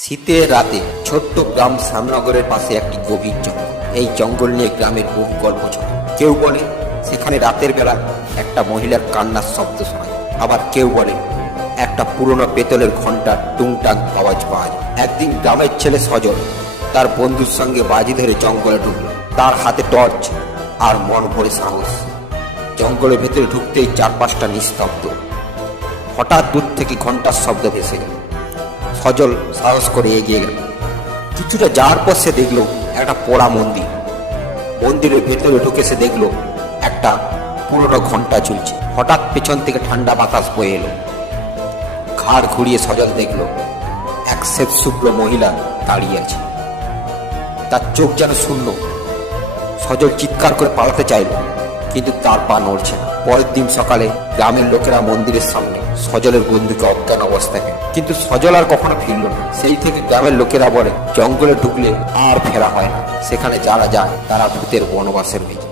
শীতের রাতে ছোট্ট গ্রাম শ্যামনগরের পাশে একটি গভীর জঙ্গল। এই জঙ্গল নিয়ে গ্রামের বহু গল্প চলে। কেউ বলে সেখানে রাতের বেলা একটা মহিলার কান্নার শব্দ শোনা যায়, আবার কেউ বলে একটা পুরনো পেতলের ঘন্টা টুংটাং আওয়াজ পাওয়া যায়। একদিন গ্রামের ছেলে সজল তার বন্ধুর সঙ্গে বাজি ধরে জঙ্গলে ঢুকল। তার হাতে টর্চ আর মন ভরে সাহস। জঙ্গলের ভেতরে ঢুকতেই চারপাশটা নিস্তব্ধ। হঠাৎ দূর থেকে ঘন্টার শব্দ ভেসে গেল। সজল সাহস করে এগিয়ে গেল। কিছুটা যাওয়ার পর সে দেখলো একটা পোড়া মন্দির। মন্দিরের ভেতরে ঢুকে সে দেখলো একটা পুরোনো ঘন্টা ঝুলছে। হঠাৎ পেছন থেকে ঠান্ডা বাতাস বয়ে এলো। ঘাড় ঘুরিয়ে সজল দেখলো এক শ্বেত শুভ্র মহিলা দাঁড়িয়ে আছে। তার চোখ যেন শূন্য। সজল চিৎকার করে পালাতে চাইল, কিন্তু তার পা নড়ছে না। পরের দিন সকালে গ্রামের লোকেরা মন্দিরের সামনে সজলের বন্ধুকে অজ্ঞান অবস্থায় পেল, কিন্তু সজল আর কখনো ফিরল না। সেই থেকে গ্রামের লোকেরা বলে জঙ্গলে ঢুকলে আর ফেরা হয় না। সেখানে যারা যায় তারা ভূতের বনবাসের মেয়ে।